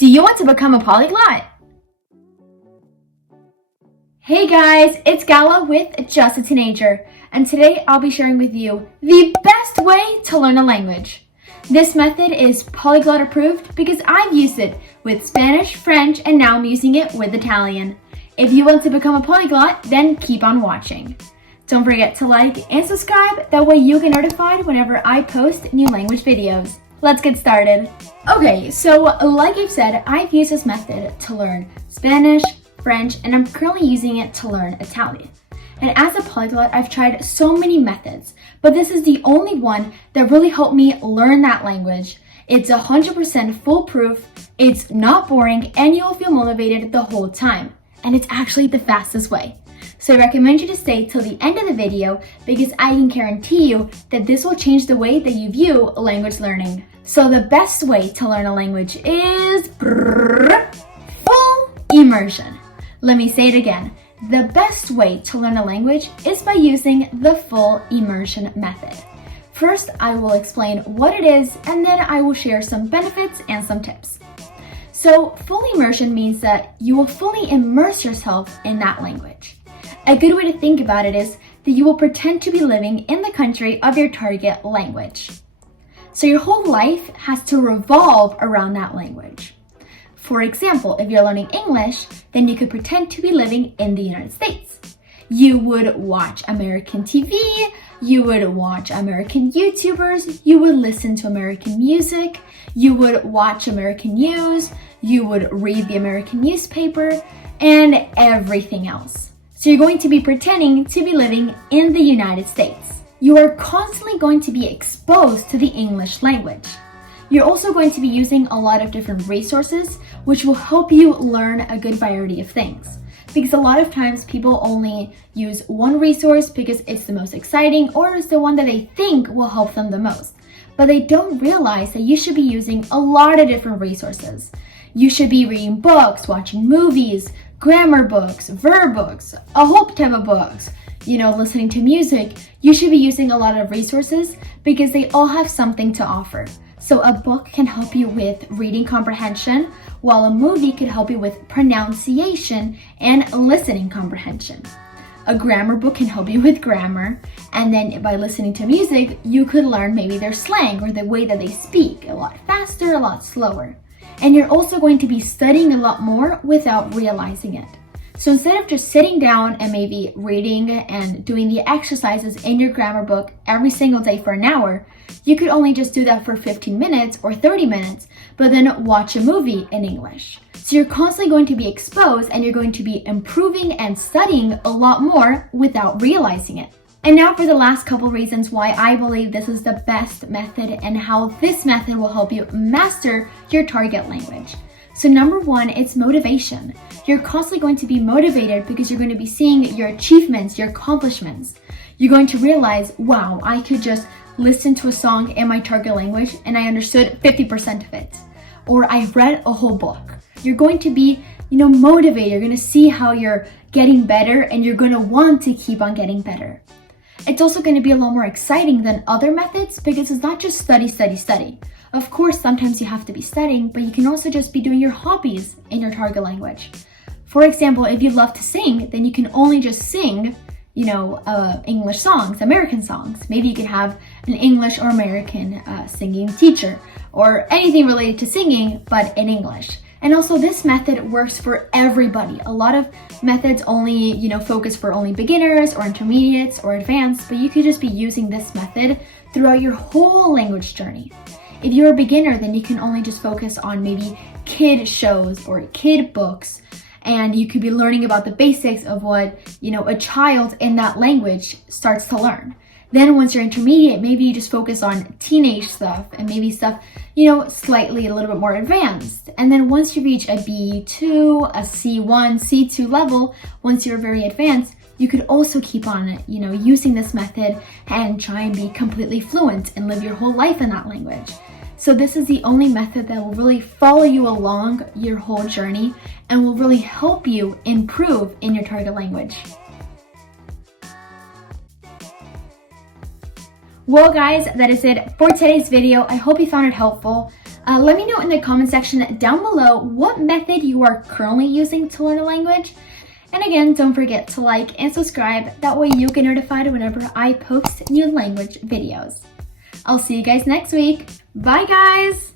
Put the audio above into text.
Do you want to become a polyglot? Hey guys, it's Gala with Just a Teenager, and today I'll be sharing with you the best way to learn a language. This method is Polyglot approved because I've used it with Spanish, French, and now I'm using it with Italian. If you want to become a polyglot, then keep on watching. Don't forget to like and subscribe, that way you get notified whenever I post new language videos. Let's get started. Okay, so like I've said, I've used this method to learn Spanish, French, and I'm currently using it to learn Italian. And as a polyglot, I've tried so many methods, but this is the only one that really helped me learn that language. It's 100% foolproof, it's not boring, and you'll feel motivated the whole time. And it's actually the fastest way. So I recommend you to stay till the end of the video because I can guarantee you that this will change the way that you view language learning. So the best way to learn a language is full immersion. Let me say it again. The best way to learn a language is by using the full immersion method. First, I will explain what it is, and then I will share some benefits and some tips. So full immersion means that you will fully immerse yourself in that language. A good way to think about it is that you will pretend to be living in the country of your target language. So your whole life has to revolve around that language. For example, if you're learning English, then you could pretend to be living in the United States. You would watch American TV, you would watch American YouTubers, you would listen to American music, you would watch American news, you would read the American newspaper, and everything else. So you're going to be pretending to be living in the United States. You are constantly going to be exposed to the English language. You're also going to be using a lot of different resources, which will help you learn a good variety of things. Because a lot of times people only use one resource because it's the most exciting or it's the one that they think will help them the most. But they don't realize that you should be using a lot of different resources. You should be reading books, watching movies, grammar books, verb books, a whole type of books, listening to music. You should be using a lot of resources because they all have something to offer. So a book can help you with reading comprehension, while a movie could help you with pronunciation and listening comprehension. A grammar book can help you with grammar, and then by listening to music, you could learn maybe their slang or the way that they speak, a lot faster, a lot slower. And you're also going to be studying a lot more without realizing it. So instead of just sitting down and maybe reading and doing the exercises in your grammar book every single day for an hour, you could only just do that for 15 minutes or 30 minutes, but then watch a movie in English. So you're constantly going to be exposed and you're going to be improving and studying a lot more without realizing it. And now for the last couple reasons why I believe this is the best method and how this method will help you master your target language. So number one, it's motivation. You're constantly going to be motivated because you're going to be seeing your achievements, your accomplishments. You're going to realize, wow, I could just listen to a song in my target language and I understood 50% of it. Or I read a whole book. You're going to be, motivated. You're going to see how you're getting better and you're going to want to keep on getting better. It's also going to be a lot more exciting than other methods because it's not just study, study, study. Of course, sometimes you have to be studying, but you can also just be doing your hobbies in your target language. For example, if you love to sing, then you can only just sing, English songs, American songs. Maybe you can have an English or American singing teacher or anything related to singing, but in English. And also this method works for everybody. A lot of methods only, focus for only beginners or intermediates or advanced, but you could just be using this method throughout your whole language journey. If you're a beginner, then you can only just focus on maybe kid shows or kid books, and you could be learning about the basics of what, a child in that language starts to learn. Then once you're intermediate, maybe you just focus on teenage stuff and maybe stuff, slightly a little bit more advanced. And then once you reach a B2, a C1, C2 level, once you're very advanced, you could also keep on, using this method and try and be completely fluent and live your whole life in that language. So this is the only method that will really follow you along your whole journey and will really help you improve in your target language. Well guys, that is it for today's video. I hope you found it helpful. Let me know in the comment section down below what method you are currently using to learn a language. And again, don't forget to like and subscribe. That way you get notified whenever I post new language videos. I'll see you guys next week. Bye guys!